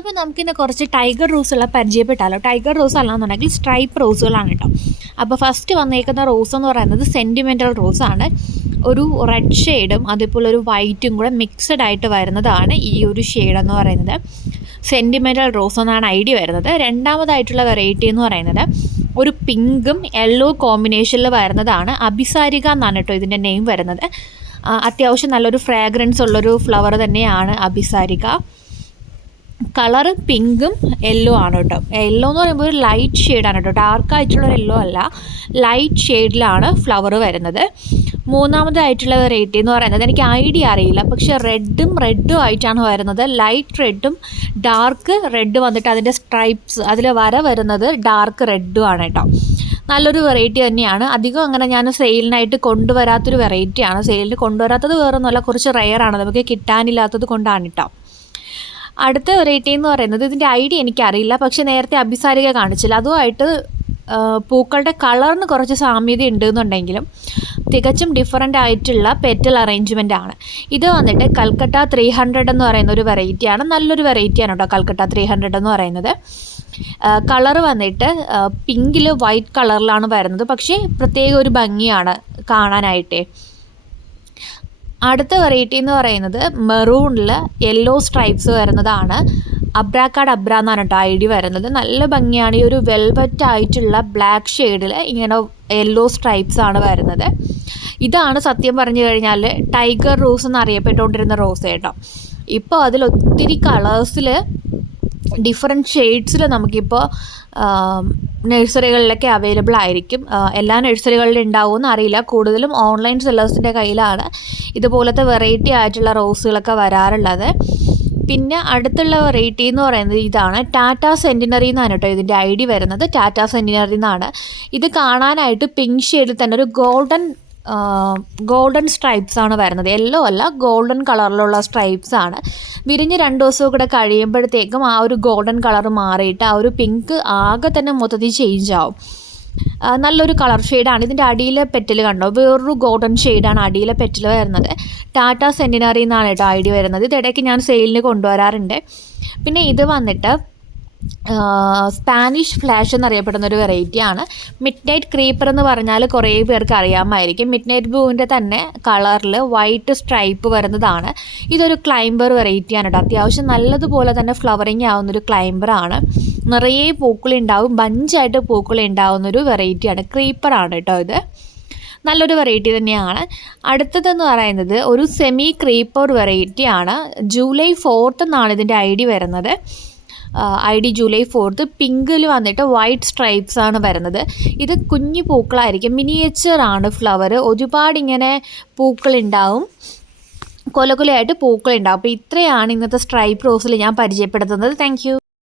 അപ്പോൾ നമുക്കിന്ന് കുറച്ച് ടൈഗർ റോസുകളെ പരിചയപ്പെട്ടാലോ? ടൈഗർ റോസ് അല്ലാന്നുണ്ടെങ്കിൽ സ്ട്രൈപ്പ് റോസുകളാണ് കേട്ടോ. അപ്പോൾ ഫസ്റ്റ് വന്നേക്കുന്ന റോസ് എന്ന് പറയുന്നത് സെന്റിമെന്റൽ റോസാണ് ഒരു റെഡ് ഷെയ്ഡും അതേപോലെ ഒരു വൈറ്റും കൂടെ മിക്സഡ് ആയിട്ട് വരുന്നതാണ് ഈ ഒരു ഷെയ്ഡ് എന്ന് പറയുന്നത്. സെന്റിമെന്റൽ റോസ് എന്നാണ് ഐഡിയ വരുന്നത്. രണ്ടാമതായിട്ടുള്ള വെറൈറ്റി എന്ന് പറയുന്നത് ഒരു പിങ്കും യെല്ലോ കോമ്പിനേഷനിൽ വരുന്നതാണ്. അഭിസാരിക എന്നാണ് കേട്ടോ ഇതിന്റെ നെയിം വരുന്നത്. അത്യാവശ്യം നല്ലൊരു ഫ്രാഗ്രൻസ് ഉള്ളൊരു ഫ്ലവർ തന്നെയാണ് അഭിസാരിക. കളറ് പിങ്കും യെല്ലോ ആണ് കേട്ടോ. യെല്ലോ എന്ന് പറയുമ്പോൾ ഒരു ലൈറ്റ് ഷെയ്ഡാണ് കേട്ടോ. ഡാർക്ക് ആയിട്ടുള്ള യെല്ലോ അല്ല. ലൈറ്റ് ഷെയ്ഡിലാണ് ഫ്ലവർ വരുന്നത്. മൂന്നാമതായിട്ടുള്ള വെറൈറ്റി എന്ന് പറയുന്നത് എനിക്ക് ഐഡിയ അറിയില്ല. പക്ഷേ റെഡും റെഡും ആയിട്ടാണ് വരുന്നത്. ലൈറ്റ് റെഡും ഡാർക്ക് റെഡ് വന്നിട്ട് അതിന്റെ സ്ട്രൈപ്സ് അതിൽ വര വരുന്നത് ഡാർക്ക് റെഡും ആണ് കേട്ടോ. നല്ലൊരു വെറൈറ്റി തന്നെയാണ്. അധികം അങ്ങനെ ഞാൻ സെയിലിനായിട്ട് കൊണ്ടുവരാത്തൊരു വെറൈറ്റിയാണ് സെയിലിന് കൊണ്ടുവരാത്തത് വേറൊന്നുമല്ല. കുറച്ച് റെയറാണ് നമുക്ക് കിട്ടാനില്ലാത്തത് കൊണ്ടാണ് കേട്ടോ. അടുത്ത വെറൈറ്റി എന്ന് പറയുന്നത് ഇതിന്റെ ഐഡിയ എനിക്കറിയില്ല. പക്ഷേ നേരത്തെ അഭിസാരിക കാണിച്ചില്ല. അതുമായിട്ട് പൂക്കളുടെ കളറിന് കുറച്ച് സാമ്യത ഉണ്ട് എന്നുണ്ടെങ്കിലും തികച്ചും ഡിഫറന്റ് ആയിട്ടുള്ള പെറ്റൽ അറേഞ്ച്മെന്റ് ആണ്. ഇത് വന്നിട്ട് കൽക്കട്ട ത്രീ ഹൺഡ്രഡ് എന്ന് പറയുന്ന ഒരു വെറൈറ്റിയാണ് നല്ലൊരു വെറൈറ്റിയാണ് കേട്ടോ കൽക്കട്ട ത്രീ ഹൺഡ്രഡ് എന്ന് പറയുന്നത്. കളർ വന്നിട്ട് പിങ്കിൽ വൈറ്റ് കളറിലാണ് വരുന്നത്. പക്ഷേ പ്രത്യേക ഒരു ഭംഗിയാണ് കാണാനായിട്ടേ. അടുത്ത വെറൈറ്റി എന്ന് പറയുന്നത് മെറൂണിൽ യെല്ലോ സ്ട്രൈപ്സ് വരുന്നതാണ്. അബ്രാക്കാഡ് അബ്ര എന്നാണ് കേട്ടോ ഐ ഡി വരുന്നത്. നല്ല ഭംഗിയാണ്. ഈ ഒരു വെൽവെറ്റ് ആയിട്ടുള്ള ബ്ലാക്ക് ഷെയ്ഡിൽ ഇങ്ങനെ യെല്ലോ സ്ട്രൈപ്സ് ആണ് വരുന്നത്. ഇതാണ് സത്യം പറഞ്ഞു കഴിഞ്ഞാൽ ടൈഗർ റോസ് എന്ന് അറിയപ്പെട്ടുകൊണ്ടിരുന്ന റോസ് കേട്ടോ. ഇപ്പോൾ അതിൽ ഒത്തിരി കളേഴ്സിൽ ഡിഫറെന്റ് ഷെയ്ഡ്സിൽ നമുക്കിപ്പോൾ നഴ്സറികളിലൊക്കെ അവൈലബിൾ ആയിരിക്കും. എല്ലാ നഴ്സറികളിലും ഉണ്ടാവുമെന്ന് അറിയില്ല. കൂടുതലും ഓൺലൈൻ സെല്ലേഴ്സിന്റെ കയ്യിലാണ്. ഇതുപോലത്തെ വെറൈറ്റി ആയിട്ടുള്ള റോസുകളൊക്കെ വരാറുള്ളത്. പിന്നെ അടുത്തുള്ള വെറൈറ്റി എന്ന് പറയുന്നത് ഇതാണ്. ടാറ്റ സെന്റിനറി എന്നാണ് കേട്ടോ ഇതിന്റെ ഐ ഡി വരുന്നത്. ടാറ്റ സെന്റിനറി എന്നാണ്. ഇത് കാണാനായിട്ട് പിങ്ക് ഷെയ്ഡിൽ തന്നെ ഒരു ഗോൾഡൻ ഗോൾഡൻ സ്ട്രൈപ്സ് ആണ് വരുന്നത്. യെല്ലോ അല്ല ഗോൾഡൻ കളറിലുള്ള സ്ട്രൈപ്സ് ആണ്. വിരിഞ്ഞ് രണ്ട് ദിവസവും കൂടെ കഴിയുമ്പോഴത്തേക്കും ആ ഒരു ഗോൾഡൻ കളർ മാറിയിട്ട് ആ ഒരു പിങ്ക് ആകെ തന്നെ മൊത്തത്തിൽ ചേഞ്ച് ആവും. നല്ലൊരു കളർ ഷെയ്ഡാണ്. ഇതിന്റെ അടിയിലെ പെറ്റൽ കണ്ടോ? വേറൊരു ഗോൾഡൻ ഷെയ്ഡാണ് അടിയിലെ പെറ്റൽ വരുന്നത്. ടാറ്റ സെന്റിനറി എന്നാണ് കേട്ടോ ഐ ഡി വരുന്നത്. ഇതിടയ്ക്ക് ഞാൻ സെയിലിന് കൊണ്ടുവരാറുണ്ട്. പിന്നെ ഇത് വന്നിട്ട് സ്പാനിഷ് ഫ്ലാഷ് എന്നറിയപ്പെടുന്ന ഒരു വെറൈറ്റിയാണ് മിഡ് നൈറ്റ് ക്രീപ്പർ എന്ന് പറഞ്ഞാൽ കുറേ പേർക്ക് അറിയാമായിരിക്കും. മിഡ് നൈറ്റ് ബ്ലൂവിന്റെ തന്നെ കളറിൽ വൈറ്റ് സ്ട്രൈപ്പ് വരുന്നതാണ്. ഇതൊരു ക്ലൈംബർ വെറൈറ്റിയാണ് കേട്ടോ. അത്യാവശ്യം നല്ലതുപോലെ തന്നെ ഫ്ലവറിങ് ആവുന്നൊരു ക്ലൈംബറാണ് നിറയെ പൂക്കളുണ്ടാവും ബഞ്ചായിട്ട് പൂക്കളുണ്ടാവുന്നൊരു വെറൈറ്റിയാണ് ക്രീപ്പറാണ് കേട്ടോ ഇത്. നല്ലൊരു വെറൈറ്റി തന്നെയാണ്. അടുത്തതെന്ന് പറയുന്നത് ഒരു സെമി ക്രീപ്പർ വെറൈറ്റിയാണ് ജൂലൈ ഫോർത്ത് എന്നാണ് ഇതിന്റെ ഐ ഡി വരുന്നത്. ഐ ഡി ജൂലൈ ഫോർത്ത് പിങ്കിൽ വന്നിട്ട് വൈറ്റ് സ്ട്രൈപ്സ് ആണ് വരുന്നത്. ഇത് കുഞ്ഞു പൂക്കളായിരിക്കും. മിനിയേച്ചർ ആണ് ഫ്ലവർ ഒരുപാട് ഇങ്ങനെ പൂക്കളുണ്ടാവും കൊലകൊലയായിട്ട് പൂക്കളുണ്ടാവും അപ്പോൾ ഇത്രയാണ് ഇന്നത്തെ സ്ട്രൈപ്പ് റോസിൽ ഞാൻ പരിചയപ്പെടുത്തുന്നത്. താങ്ക്